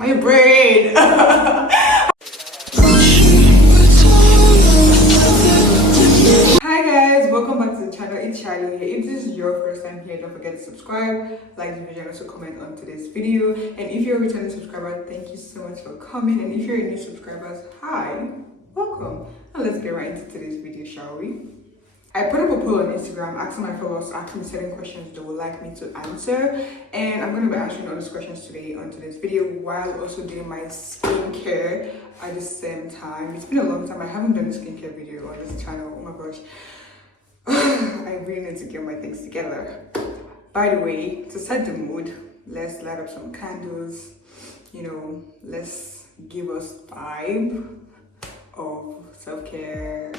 My brain. Hi guys, welcome back to the channel. It's Charlie here. If this is your first time here, don't forget to subscribe, like the video, and also comment on today's video. And if you're a returning subscriber, thank you so much for coming. And if you're a new subscriber, hi, welcome. Now let's get right into today's video, shall we? I put up a poll on Instagram asking my followers to ask me certain questions they would like me to answer, and I'm going to be answering all those questions today on today's video while also doing my skincare at the same time. It's been a long time. I haven't done a skincare video on this channel. Oh my gosh. I really need to get my things together. By the way, to set the mood, let's light up some candles. You know, let's give us vibe of self-care.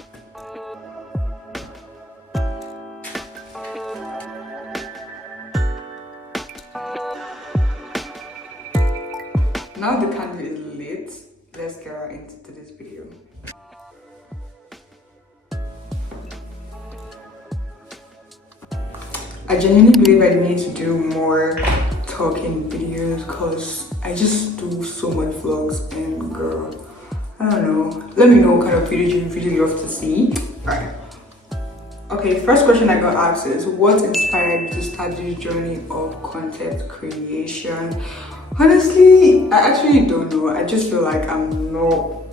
Now the candle is lit, let's get right into this video. I genuinely believe I need to do more talking videos because I just do so much vlogs, and girl, I don't know. Let me know what kind of videos you really love to see. Alright. Okay, first question I got asked is, what inspired you to start this journey of content creation? Honestly, I actually don't know. I just feel like I don't know.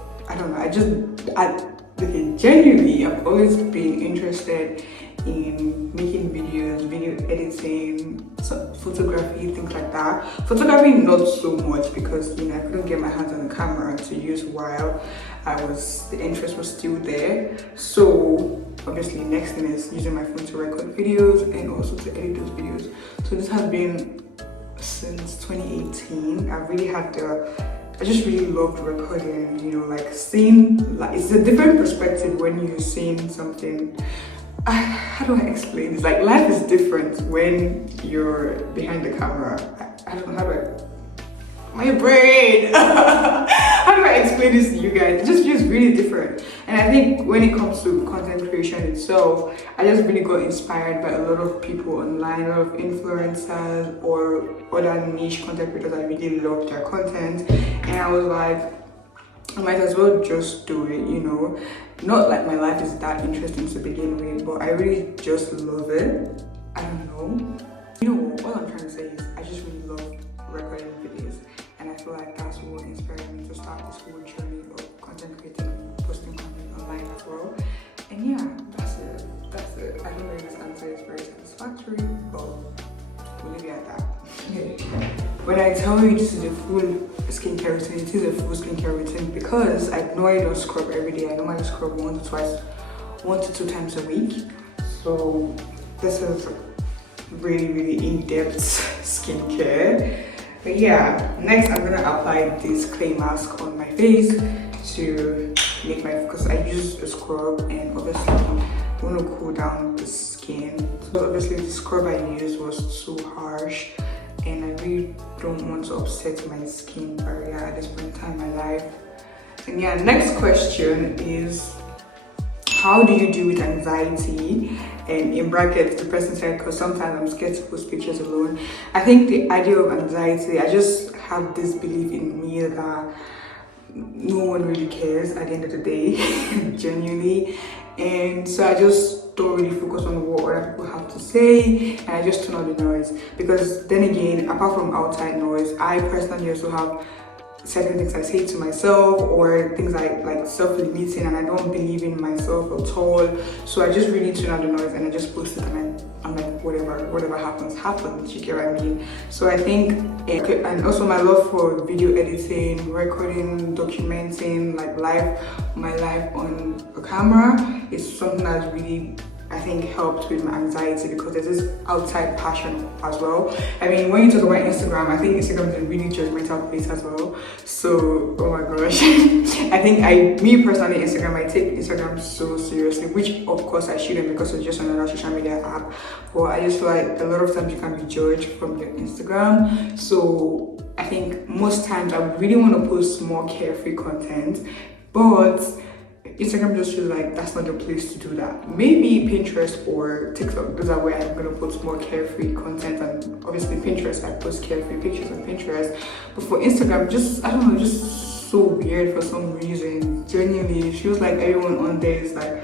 Okay, genuinely, I've always been interested in making videos, video editing, photography, things like that. Photography, not so much because, you know, I couldn't get my hands on the camera to use while the interest was still there. So obviously, next thing is using my phone to record videos and also to edit those videos. So this has been since 2018. I just really loved recording, you know, like seeing, like it's a different perspective when you're seeing something. How do I explain this? Like, life is different when you're behind the camera. I don't know how do my brain. How do I explain this to you guys? It just feels really different. And I think when it comes to content creation itself, I just really got inspired by a lot of people online, a lot of influencers or other niche content creators. I really loved their content, and I was like, I might as well just do it, you know. Not like my life is that interesting to begin with, but I really just love it. I don't know. You know what I'm trying to say is I just really love recording videos, and I feel like that's what inspired me to start this whole journey of content creating and posting content online as well. And yeah, that's it. I don't know if this answer is very satisfactory, but we'll leave it at that. When I tell you this is a full skincare routine, it is a full skincare routine because I know I don't scrub every day. I normally scrub 1 to 2 times a week. So this is really in-depth skincare. But yeah, next I'm gonna apply this clay mask on my face to make because I use a scrub, and obviously I want to cool down the skin. So obviously the scrub I used was too harsh, and I really don't want to upset my skin barrier at this point in time in my life. And yeah, next question is, how do you deal with anxiety? And in brackets, the person said, because sometimes I'm scared to post pictures alone. I think the idea of anxiety, I just have this belief in me that no one really cares at the end of the day, genuinely. And so I just don't really focus on what other people have to say, and I just turn on the noise. Because then again, apart from outside noise, I personally also have certain things I say to myself, or things like self-limiting, and I don't believe in myself at all. So I just really turn on the noise and I just post it, and I'm like, whatever happens, you get what I mean? So I think, and also my love for video editing, recording, documenting my life on a camera is something that's really, I think, helped with my anxiety, because there's this outside passion as well. I mean, when you talk about Instagram, I think Instagram is a really judgmental place as well. So, oh my gosh. I think me personally, I take Instagram so seriously, which of course I shouldn't, because it's just another social media app. But I just feel like a lot of times you can be judged from your Instagram. So I think most times I really want to post more carefree content, but Instagram just feels like that's not the place to do that. Maybe Pinterest or TikTok, those are where I'm gonna put more carefree content, and obviously Pinterest, I post carefree pictures on Pinterest. But for Instagram, just I don't know, just so weird for some reason. Genuinely, it feels like everyone on there is like,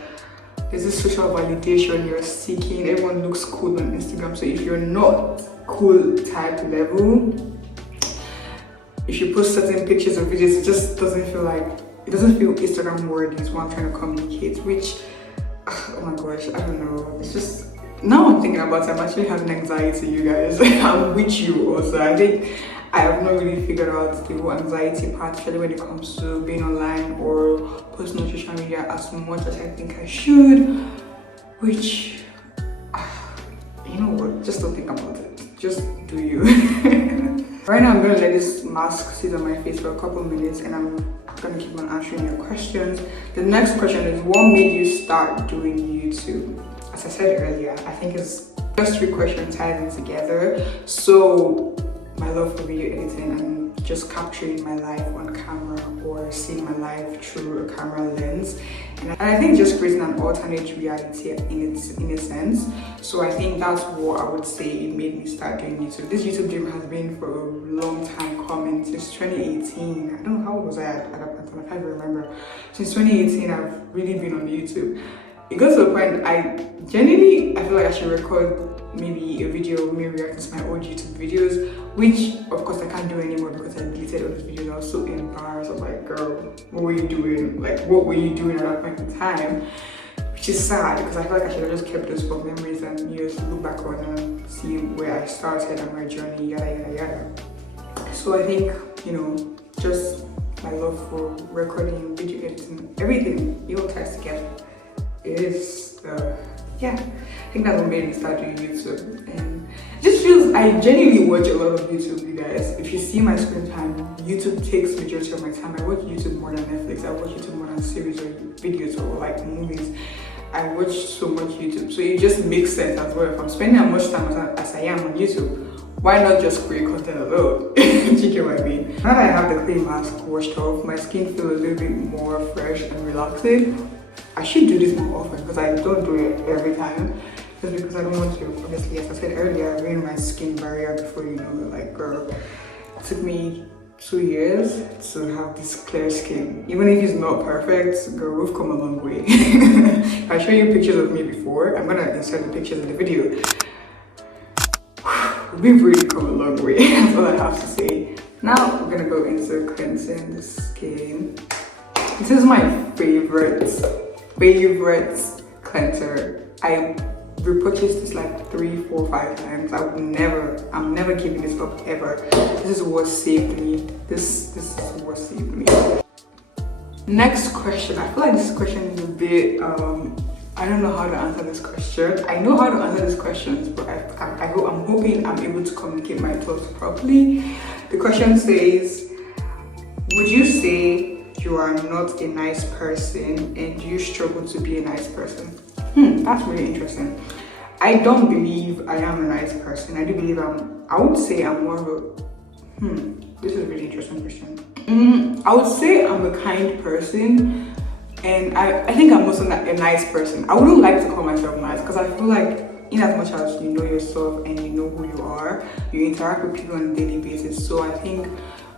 there's this social validation you're seeking. Everyone looks cool on Instagram. So if you're not cool type level, if you post certain pictures or videos, it just doesn't feel Instagram worthy is what I'm trying to communicate, which, oh my gosh, I don't know. It's just, now I'm thinking about it, I'm actually having anxiety, you guys. I'm with you also. I think I have not really figured out the whole anxiety part, especially when it comes to being online or posting on social media as much as I think I should, which, you know what, just don't think about it. Just do you. Right now I'm gonna let this mask sit on my face for a couple minutes, and I'm gonna keep on answering your questions. The next question is, what made you start doing YouTube? As I said earlier, I think it's just 3 questions tied in together. So my love for video editing and just capturing my life on camera or seeing my life through a camera lens, and I think just creating an alternate reality in a sense. So I think that's what I would say it made me start doing YouTube. This YouTube dream has been for a long time coming, since 2018. I don't know, how old was I at that point, I can't remember. Since 2018 I've really been on YouTube. It got to the point I feel like I should record maybe a video of me reacting to my old YouTube videos, which of course I can't do anymore because I deleted all those videos. I was so embarrassed. I was like, girl, what were you doing? Like, what were you doing at that point in time? Which is sad because I feel like I should have just kept those for memories and just look back on and see where I started and my journey, yada yada yada. So I think, you know, just my love for recording, video editing, everything, it all ties together. It is, yeah, I think that's what made me start doing YouTube. And it just feels, I genuinely watch a lot of YouTube, you guys. If you see my screen time, YouTube takes majority of my time. I watch YouTube more than Netflix. I watch YouTube more than series or videos or like movies. I watch so much YouTube. So it just makes sense as well. If I'm spending as much time as I am on YouTube, why not just create content alone? Do you get what I mean? Now that I have the clay mask washed off, my skin feels a little bit more fresh and relaxing. I should do this more often because I don't do it every time. Just because I don't want to, obviously, as I said earlier, ruin my skin barrier before, you know, like, girl, it took me 2 years to have this clear skin. Even if it's not perfect, girl, we've come a long way. If I show you pictures of me before, I'm gonna insert the pictures in the video. We've really come a long way. That's all I have to say. Now we're gonna go into cleansing the skin. This is my favorite cleanser. I repurchased this like 3, 4, 5 times. I'm never giving this up ever. This is what saved me. This is what saved me. Next question. I feel like this question is a bit I don't know how to answer this question. I know how to answer these questions, but I'm hoping I'm able to communicate my thoughts properly. The question says, would you say you are not a nice person, and do you struggle to be a nice person? That's really interesting. I don't believe I am a nice person. I do believe I would say I'm more of a, this is a really interesting question. I would say I'm a kind person, and I think I'm also a nice person. I wouldn't like to call myself nice because I feel like in as much as you know yourself and you know who you are, you interact with people on a daily basis. So I think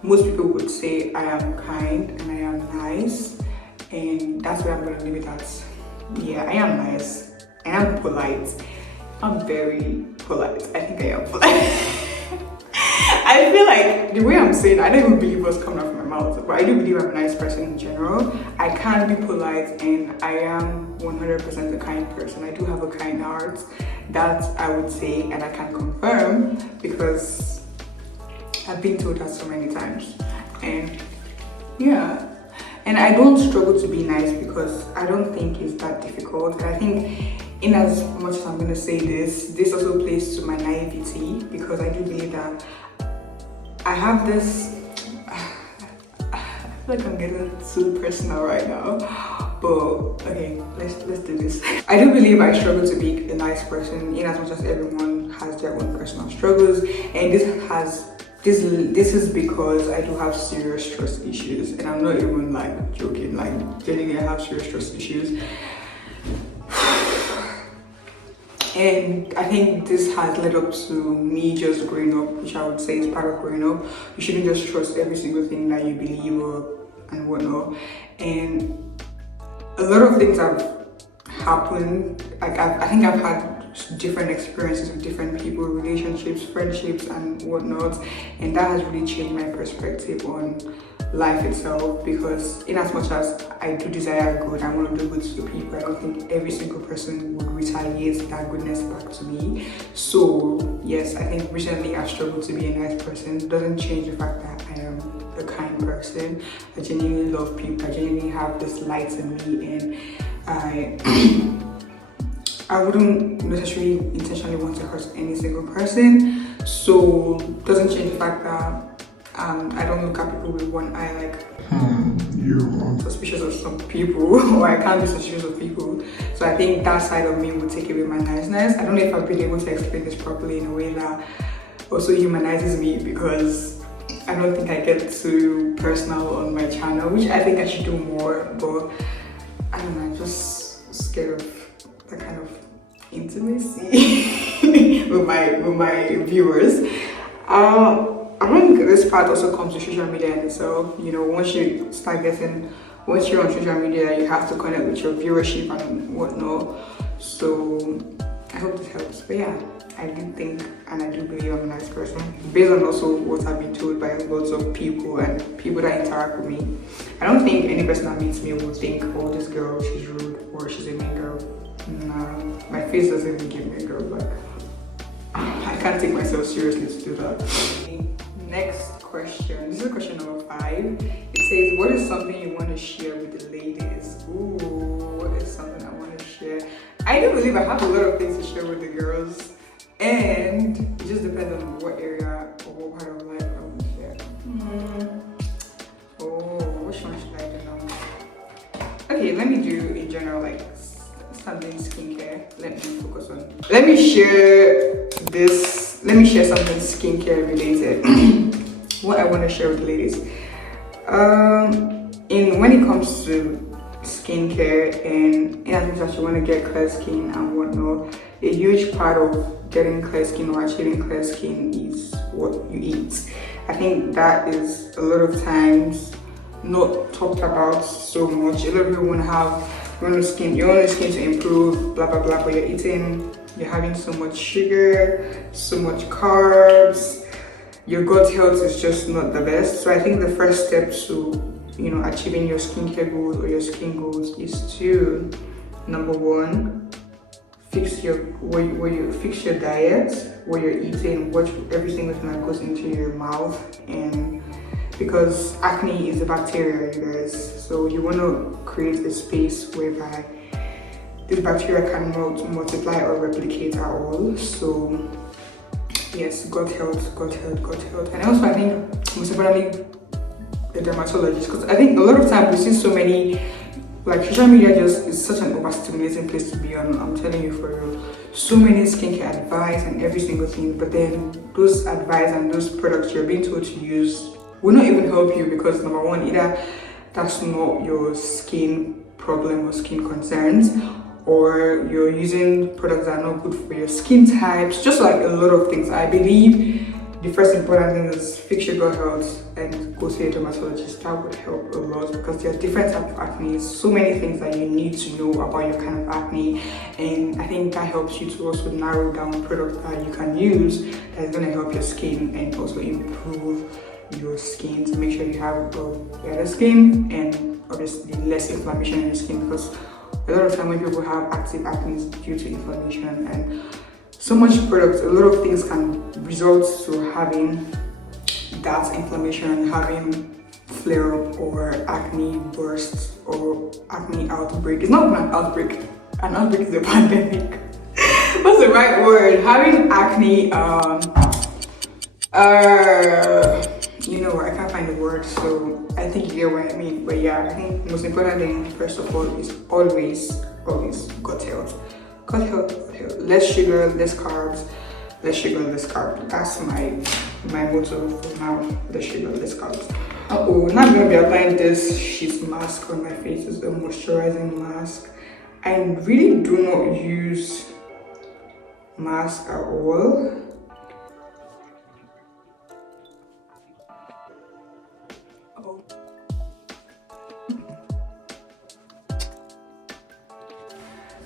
most people would say I am kind and I am nice, and that's where I'm going to leave it at. Yeah, I am nice. I am polite. I'm very polite. I think I am polite. I feel like the way I'm saying, I don't even believe what's coming out of my mouth, but I do believe I'm a nice person in general. I can be polite, and I am 100% a kind person. I do have a kind heart. That I would say, and I can confirm because I've been told that so many times. And yeah, and I don't struggle to be nice because I don't think it's that difficult. And I think in as much as I'm going to say this also plays to my naivety, because I do believe that I have this, I feel like I'm getting too personal right now, but okay, let's do this. I do believe I struggle to be a nice person in as much as everyone has their own personal struggles, and this has this is because I do have serious trust issues, and I'm not even like joking. Like genuinely, I have serious trust issues. And I think this has led up to me just growing up, which I would say is part of growing up. You shouldn't just trust every single thing that you believe and whatnot. And a lot of things have happened. Like I think I've had different experiences with different people, relationships, friendships, and whatnot. And that has really changed my perspective on life itself, because in as much as I do desire good, I want to do good to people, I don't think every single person would retaliate that goodness back to me. So yes, I think recently I've struggled to be a nice person. It doesn't change the fact that I am a kind person. I genuinely love people. I genuinely have this light in me, and I wouldn't necessarily intentionally want to hurt any single person. So it doesn't change the fact that I don't look at people with one eye, like I'm suspicious of some people, or I can't be suspicious of people. So I think that side of me would take away my niceness. I don't know if I've been able to explain this properly in a way that also humanizes me, because I don't think I get too personal on my channel, which I think I should do more, but I don't know, I'm just scared of that kind of intimacy with my viewers. I think this part also comes to social media in itself. You know, once you're on social media, you have to connect with your viewership and whatnot. So I hope this helps. But yeah, I do think and I do believe I'm a nice person, based on also what I've been told by lots of people and people that interact with me. I don't think any person that meets me will think, oh, this girl, she's rude or she's a mean girl. Nah, my face doesn't even give me a girl. Like, I can't take myself seriously to do that. Next question. This is question number 5. It says, what is something you want to share with the ladies? Ooh, what is something I want to share? I do believe I have a lot of things to share with the girls, and it just depends on what area or what part of life I want to share. Oh, which one should I do now? Okay, let me do in general, like something skincare. Let me share something skincare related. What I want to share with the ladies. When it comes to skincare, and in as much as you want to get clear skin and whatnot, a huge part of getting clear skin or achieving clear skin is what you eat. I think that is a lot of times not talked about so much. A lot of people want to have your skin to improve, blah blah blah, but you're having so much sugar, so much carbs, your gut health is just not the best. So I think the first step to, you know, achieving your skincare goals or your skin goals is to, number 1, fix your diet, what you're eating, watch every single thing that goes into your mouth. And because acne is a bacteria, you guys, so you want to create a space whereby this bacteria cannot multiply or replicate at all. So yes, gut health. And also I think most importantly, the dermatologist, because I think a lot of times we see so many, like social media just is such an overstimulating place to be on. I'm telling you, for real, so many skincare advice and every single thing, but then those advice and those products you're being told to use will not even help you, because number 1, either that's not your skin problem or skin concerns, or you're using products that are not good for your skin types, just like a lot of things. I believe the first important thing is fix your gut health and go to a dermatologist. That would help a lot, because there are different types of acne, so many things that you need to know about your kind of acne, and I think that helps you to also narrow down products that you can use that is going to help your skin and also improve your skin, to make sure you have better skin and obviously less inflammation in your skin, because a lot of time when people have active acne, it's due to inflammation, and so much products, a lot of things can result to having that inflammation, having flare-up or acne bursts or acne outbreak. It's not an outbreak. An outbreak is a pandemic. What's the right word? Having acne, you know what, I can't find the word, so I think you get what I mean. But yeah, I think the most important thing, first of all, is always gut health. Gut health. Less sugar, less carbs, less sugar, less carb. That's my my motto for now, the shade of the scalp. Oh, now I'm gonna be applying this sheet mask on my face. It's a moisturizing mask. I really do not use mask at all. Oh.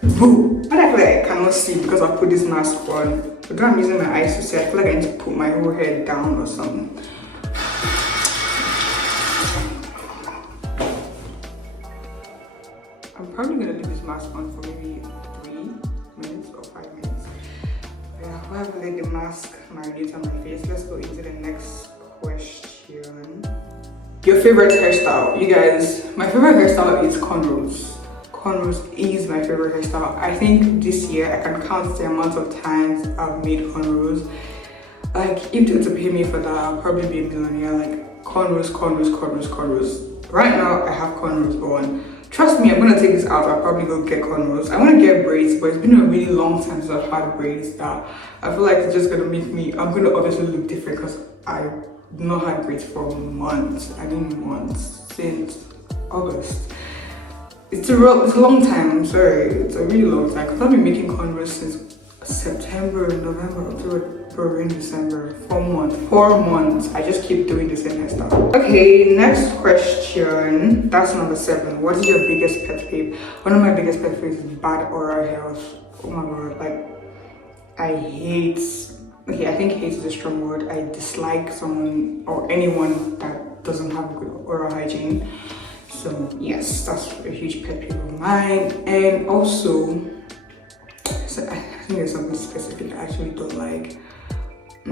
Boo! I feel like I cannot see because I put this mask on. But I'm using my eyes to see. I feel like I need to put my whole head down or something. I'm probably gonna leave this mask on for maybe 3 minutes or 5 minutes. Yeah, I haven't let the mask marinate on my face. Let's go into the next question. Your favorite hairstyle? You guys, my favorite hairstyle is cornrows. Cornrows is my favorite hairstyle. I think this year I can count the amount of times I've made cornrows. Like, if they were to pay me for that, I'll probably be a millionaire. Like, cornrows. Right now, I have cornrows on. Trust me, I'm gonna take this out. I'll probably go get cornrows. I want to get braids, but it's been a really long time since I've had braids that I feel like it's just gonna make me, I'm gonna obviously look different because I've not had braids for months. I mean months, since August. It's a long time, I'm sorry. It's a really long time because I've been making cornrows since September, November, October, February, December. 4 months. 4 months. I just keep doing the same hairstyle. Okay, next question. That's number 7. What is your biggest pet peeve? One of my biggest pet peeves is bad oral health. Oh my god, like I hate. Okay, I think hate is a strong word. I dislike someone or anyone that doesn't have good oral hygiene. So yes, that's a huge pet peeve of mine. And also, so I think there's something specific I actually don't like. I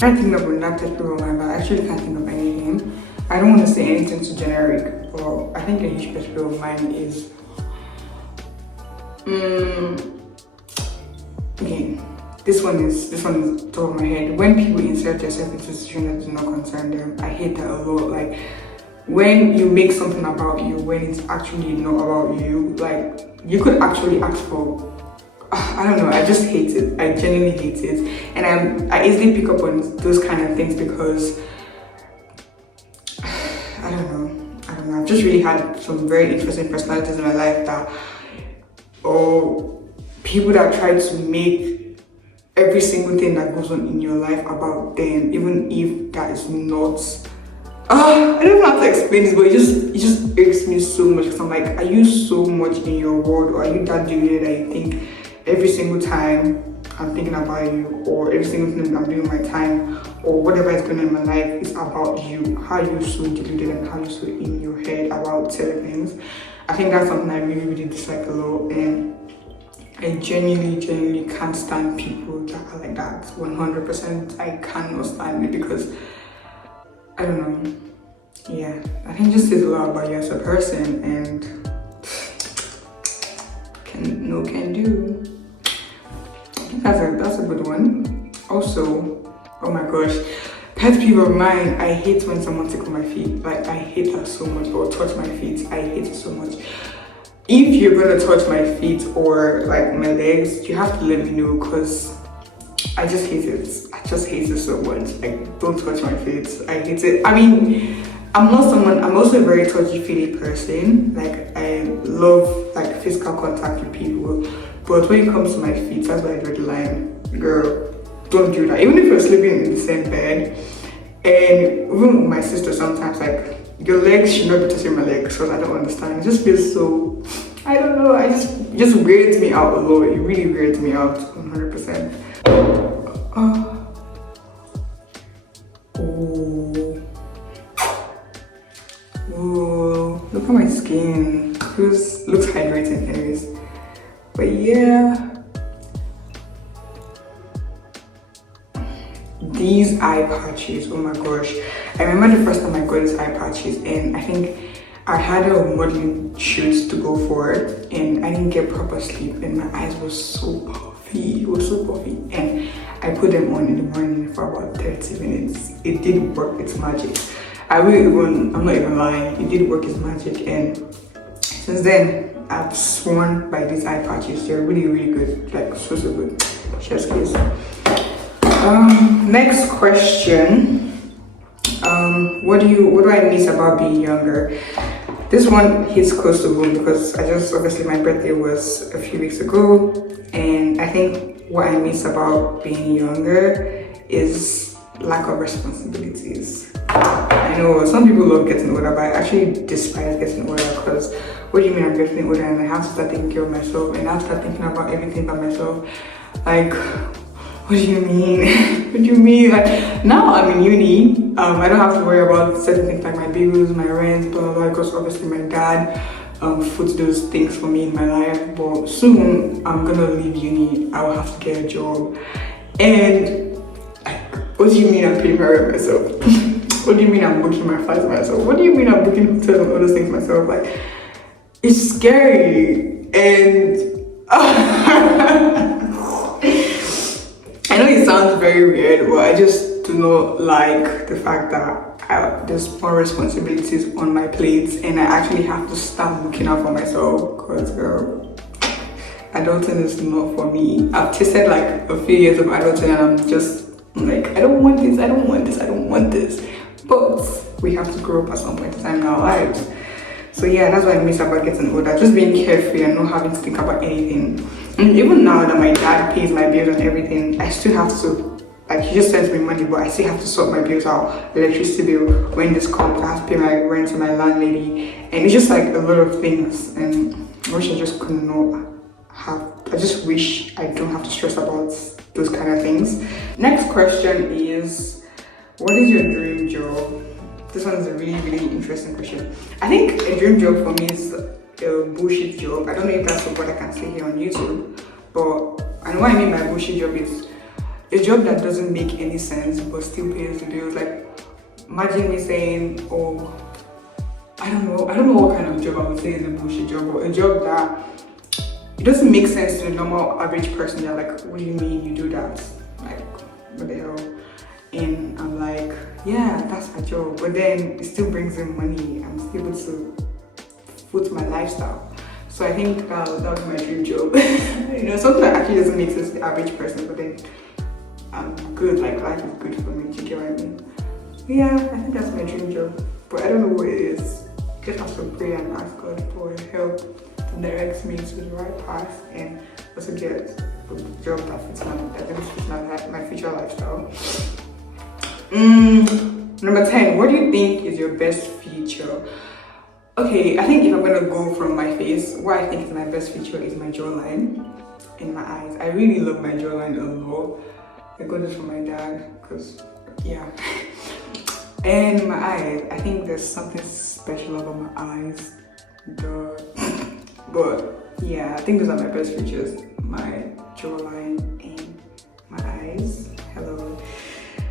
can't think of another pet peeve of mine, but I actually can't think of anything. I don't want to say anything too generic, but I think a huge pet peeve of mine is okay. This one is top of my head. When people insert yourself into situations that do not concern them, I hate that a lot. Like, when you make something about you when it's actually not about you, like you could actually ask for, I don't know, I just hate it. I genuinely hate it. And I easily pick up on those kind of things because I don't know, I've just really had some very interesting personalities in my life that, or people that try to make every single thing that goes on in your life about them, even if that is not. I don't know how to explain this, but it just irks me so much because I'm like, are you so much in your world, or are you that deluded that you think every single time I'm thinking about you, or every single thing I'm doing my time, or whatever is going on in my life is about you? How are you so deluded and how are you so in your head about certain things? I think that's something I really dislike a lot, and I genuinely can't stand people that are like that. 100%, I cannot stand it because I don't know. Yeah, I think it just says a lot about you as a person, and can do. I think that's a good one. Also, oh my gosh, pet peeve of mine, I hate when someone tickles my feet. Like, I hate that so much, or touch my feet. I hate it so much. If you're gonna touch my feet or like my legs, you have to let me know because I just hate it. I just hate it so much. Like, don't touch my feet. I hate it. I mean, I'm also a very touchy-feely person. Like, I love like physical contact with people. But when it comes to my feet, that's why I draw the line. Girl, don't do that. Even if you're sleeping in the same bed. And even with my sister sometimes, like, your legs should not be touching my legs because I don't understand. It just feels so, I don't know, it just weirds me out a lot. It really weirds me out 100%. Oh, look at my skin. Looks hydrating anyways. But yeah. These eye patches, oh my gosh. I remember the first time I got these eye patches, and I think I had a modeling shoot to go for, and I didn't get proper sleep, and my eyes were so puffy. It was so puffy, and I put them on in the morning for about 30 minutes. It did work its magic. I'm not even lying, it did work its magic, and since then I've sworn by these eye patches. They're really good, like so good. Chef's kiss. Next question. What do I miss about being younger? This one hits close to home because obviously my birthday was a few weeks ago, and I think what I miss about being younger is lack of responsibilities. I know some people love getting older, but I actually despise getting older because what do you mean I'm getting older and I have to start taking care of myself and I have to start thinking about everything by myself? Like, what do you mean? What do you mean? Like, now I'm in uni, I don't have to worry about certain things like my bills, my rent, blah, blah, blah, because obviously my dad foots those things for me in my life. But soon I'm gonna leave uni, I will have to get a job. And what do you mean I'm paying for myself? What do you mean I'm booking my flights myself? What do you mean I'm booking hotels and all those things myself? Like, it's scary. And I know it sounds very weird, but I just do not like the fact that there's more responsibilities on my plate and I actually have to start looking out for myself because adulting is not for me. I've tasted like a few years of adulting and I'm just like, I don't want this, I don't want this, I don't want this. But we have to grow up at some point in time in our lives. So yeah, that's what I miss about getting older. Just being carefree and not having to think about anything. And even now that my dad pays my bills and everything, I still have to, like, he just sends me money, but I still have to sort my bills out. Electricity bill, when this comes, I have to pay my rent to my landlady. And it's just like a lot of things. And I wish I just could not have, I just wish I don't have to stress about those kind of things. Next question is, what is your dream job? This one is a really, really interesting question. I think a dream job for me is a bullshit job. I don't know if that's what I can say here on YouTube, but I know what I mean by bullshit job is a job that doesn't make any sense but still pays the bills. Like, imagine me saying, oh, I don't know what kind of job I would say is a bullshit job, but a job that it doesn't make sense to the normal average person. They're like, what do you mean you do that? Like, what the hell? And I'm like, yeah, that's my job. But then it still brings in money. I'm still able to foot my lifestyle. So I think that was my dream job. You know, something that actually doesn't make sense to the average person, but then I'm good. Like, life is good for me. Do you get what I mean? Yeah, I think that's my dream job. But I don't know what it is. Just have to pray and ask God for help to direct me to the right path and also get a job that fits my future lifestyle. Number 10, what do you think is your best feature? Okay, I think if I'm gonna go from my face, what I think is my best feature is my jawline and my eyes. I really love my jawline a lot. I got this from my dad because, yeah. And my eyes, I think there's something special about my eyes. Duh. But yeah, I think those are my best features. My jawline and my eyes. Hello.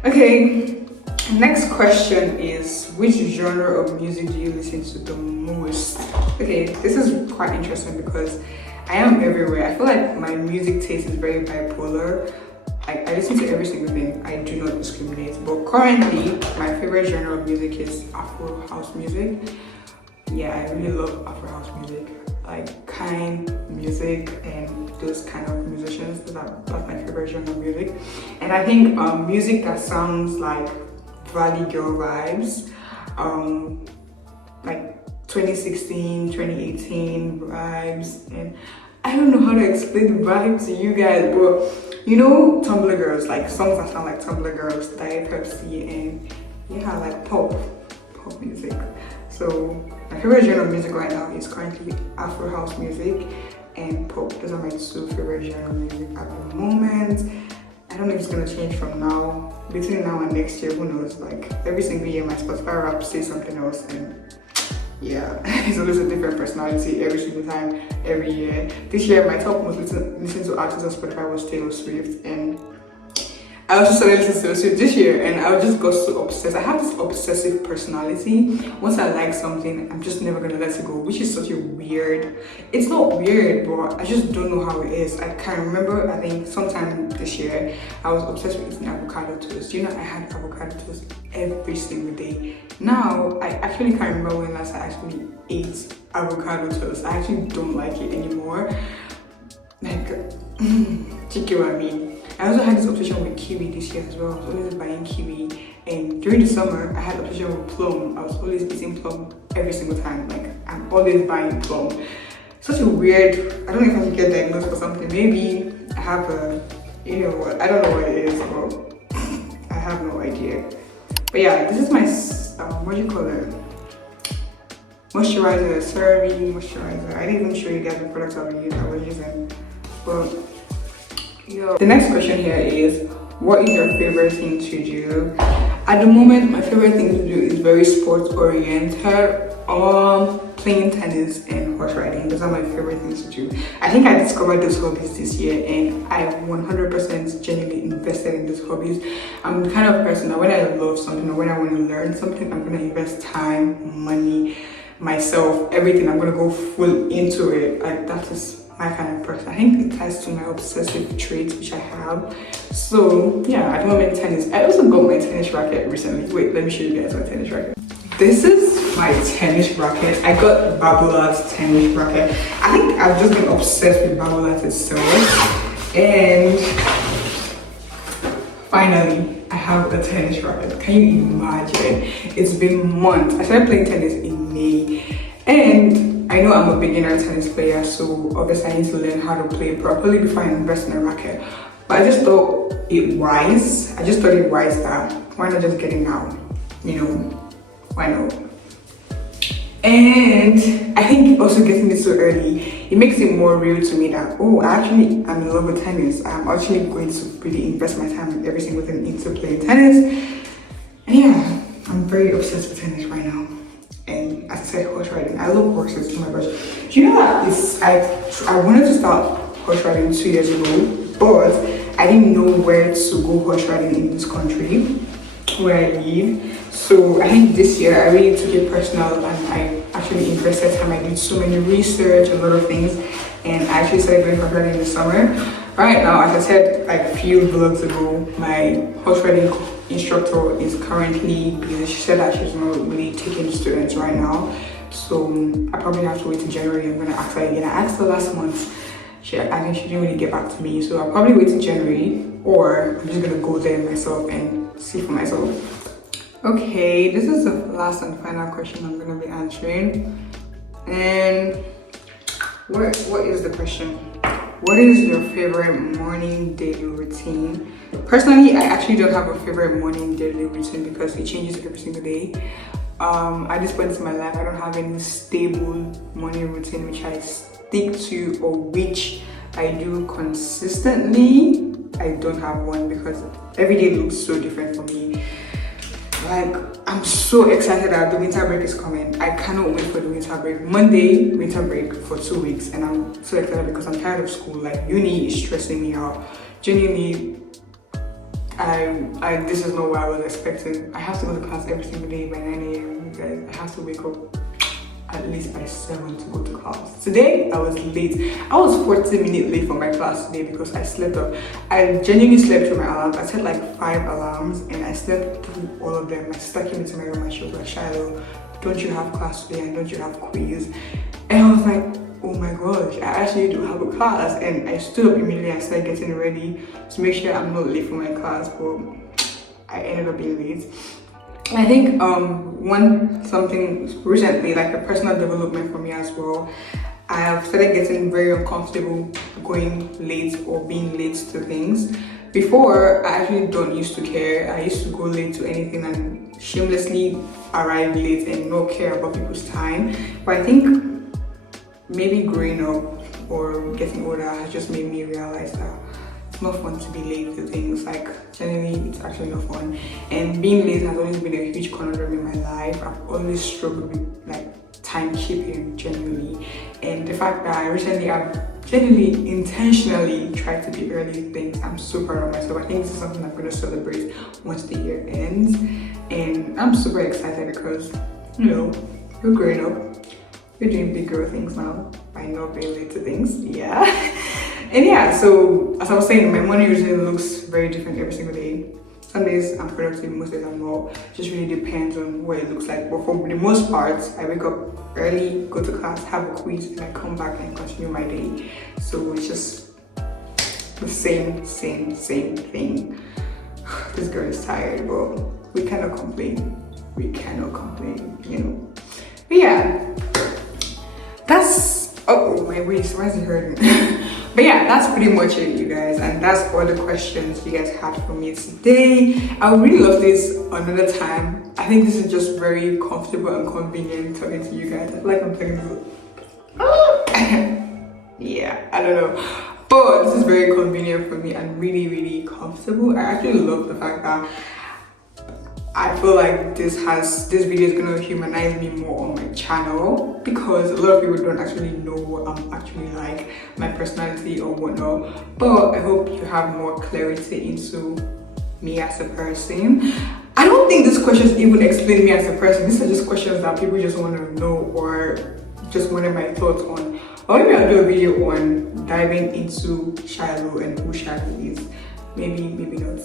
Okay, next question is, which genre of music do you listen to the most? Okay, this is quite interesting because I am everywhere. I feel like my music taste is very bipolar. I listen to every single thing. I do not discriminate. But currently, my favorite genre of music is Afro house music. Yeah, I really love Afro house music. Like kind music and those kind of musicians. That's my favorite genre of music. And I think music that sounds like Valley Girl vibes, like 2016, 2018 vibes. And I don't know how to explain the vibe to you guys, but you know Tumblr girls, like songs that sound like Tumblr girls, like Pepsi and yeah, like pop music. So my favorite genre of music right now is currently Afro house music and pop. Those are my two favorite genre of music at the moment. I don't know if it's gonna change from now. Between now and next year, who knows? Like every single year my Spotify rap says something else and yeah, it's always a different personality every single time, every year. This year my top most listened to artist on Spotify was Taylor Swift, and I also started listening to Taylor Swift this year and I just got so obsessed. I have this obsessive personality. Once I like something, I'm just never gonna let it go, which is such a weird, it's not weird, but I just don't know how it is. I can remember, I think sometime this year, I was obsessed with eating avocado toast. You know, I had avocado toast every single day. Now, I actually can't remember when last I actually ate avocado toast. I actually don't like it anymore. Like, do you get what I mean? I also had this obsession with kiwi this year as well. I was always buying kiwi, and during the summer I had obsession with plum. I was always eating plum every single time. Like I'm always buying plum. Such a weird, I don't know if I should get diagnosed for something. Maybe I have a, you know what, I don't know what it is, but I have no idea. But yeah, this is my, what do you call it? Moisturizer, CeraVe moisturizer. I didn't even show you guys the products I was using. But yeah. The next question here is, what is your favorite thing to do? At the moment, my favorite thing to do is very sports oriented. Playing tennis and horse riding. Those are my favorite things to do. I think I discovered those hobbies this year, and I 100% genuinely invested in those hobbies. I'm the kind of person that when I love something or when I want to learn something, I'm going to invest time, money, myself, everything. I'm going to go full into it. Like, that is my kind of person. I think it ties to my obsessive traits, which I have. So yeah, at the moment, tennis. I also got my tennis racket recently. Wait, let me show you guys my tennis racket. This is my tennis racket. I got Babolat's tennis racket. I think I've just been obsessed with Babolat itself. And finally, I have a tennis racket. Can you imagine? It's been months. I started playing tennis in May. And I know I'm a beginner tennis player, so obviously I need to learn how to play properly before I invest in a racket. But I just thought it wise that why not just get it now? You know? Why not? And I think also getting this so early, it makes it more real to me that, oh, I'm in love with tennis. I'm actually going to really invest my time every single thing into playing tennis. And yeah, I'm very obsessed with tennis right now. And as I said, horse riding. I love horses, oh my gosh. Do you know that I wanted to start horse riding 2 years ago, but I didn't know where to go horse riding in this country where I live. So I think this year I really took it personal, and I actually invested time. I did so many research, a lot of things, and I actually started going horse riding in the summer. Right now, as I said like a few vlogs ago, my horse riding instructor is currently busy. She said that she's not really taking students right now, so I probably have to wait till January. I'm gonna ask her again. I asked her last month. I think she didn't really get back to me, so I'll probably wait till January, or I'm just gonna go there myself and see for myself. Okay, this is the last and final question I'm gonna be answering. And what is the question? What is your favorite morning daily routine? Personally, I actually don't have a favorite morning daily routine because it changes every single day. At this point in my life, I don't have any stable morning routine which I stick to or which I do consistently. I don't have one because every day looks so different for me. Like, I'm so excited that the winter break is coming. I cannot wait for the winter break. Monday, winter break for 2 weeks, and I'm so excited because I'm tired of school. Like, uni is stressing me out. Genuinely, this is not what I was expecting. I have to go to class every single day by 9 a.m. Guys, I have to wake up at least by 7 to go to class. Today, I was late. I was 40 minutes late for my class today because I slept up. I genuinely slept through my alarms. I set like 5 alarms and I slept through all of them. My sister came into my room and she was like, Shiloh, don't you have class today and don't you have quiz? And I was like, oh my gosh, I actually do have a class. And I stood up immediately and started getting ready to make sure I'm not late for my class, but I ended up being late. I think something recently, like a personal development for me as well, I have started getting very uncomfortable going late or being late to things. Before, I actually don't used to care. I used to go late to anything and shamelessly arrive late and not care about people's time. But I think maybe growing up or getting older has just made me realize that it's not fun to be late to things. Like, generally, it's actually not fun. And being late has always been a huge conundrum in my life. I've always struggled with like timekeeping, genuinely. And the fact that I recently have genuinely, intentionally tried to be early to things, I'm so proud of myself. I think this is something I'm going to celebrate once the year ends. And I'm super excited because, you know, we're growing up. We're doing big girl things now by not being late to things. Yeah. And yeah, so as I was saying, my morning routine looks very different every single day. Some days I'm productive, most days I'm not. It just really depends on what it looks like. But for the most part, I wake up early, go to class, have a quiz, and I come back and continue my day. So it's just the same thing. This girl is tired, but we cannot complain. We cannot complain, you know. But yeah, that's, oh my waist, why is it hurting? But yeah, that's pretty much it, you guys, and that's all the questions you guys had for me today. I would really love this another time. I think this is just very comfortable and convenient talking to you guys. I feel like I'm talking to yeah, I don't know, but this is very convenient for me and really comfortable. I actually love the fact that I feel like this video is gonna humanize me more on my channel, because a lot of people don't actually know what I'm actually like, my personality or whatnot. But I hope you have more clarity into me as a person. I don't think these questions even explain me as a person. These are just questions that people just want to know or just wanted my thoughts on. Or maybe I'll do a video on diving into Shiloh and who Shiloh is. Maybe not.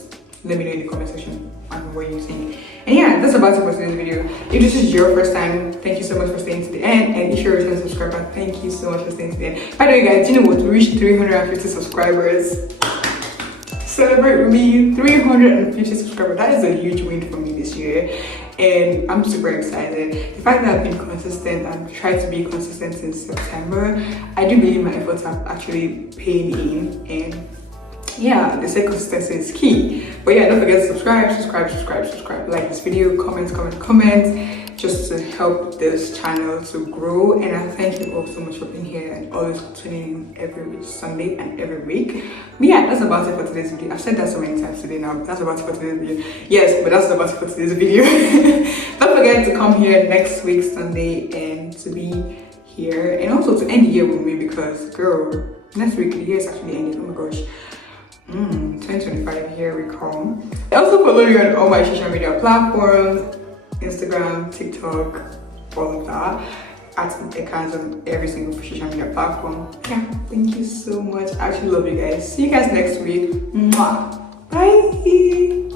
Let me know in the comment section on what you think. And yeah, that's about it for today's video. If this is your first time, thank you so much for staying to the end. And if you're a return subscriber, thank you so much for staying to the end. By the way, guys, you know what? To reach 350 subscribers, celebrate with me. 350 subscribers. That is a huge win for me this year. And I'm super excited. The fact that I've been consistent and tried to be consistent since September, I do believe my efforts have actually paid in. And yeah, they say consistency is key. But yeah, don't forget to subscribe, like this video, comment, just to help this channel to grow. And I thank you all so much for being here and always tuning in every Sunday and every week. But yeah, that's about it for today's video. I've said that so many times today now. That's about it for today's video. Yes, but that's about it for today's video. Don't forget to come here next week Sunday and to be here, and also to end the year with me, because girl, next week the year is actually ending. Oh my gosh. 2025, here we come. Also follow me on all my social media platforms, Instagram, TikTok, all of that, at accounts on every single social media platform. Yeah, thank you so much. I actually love you guys. See you guys next week. Mwah. Bye.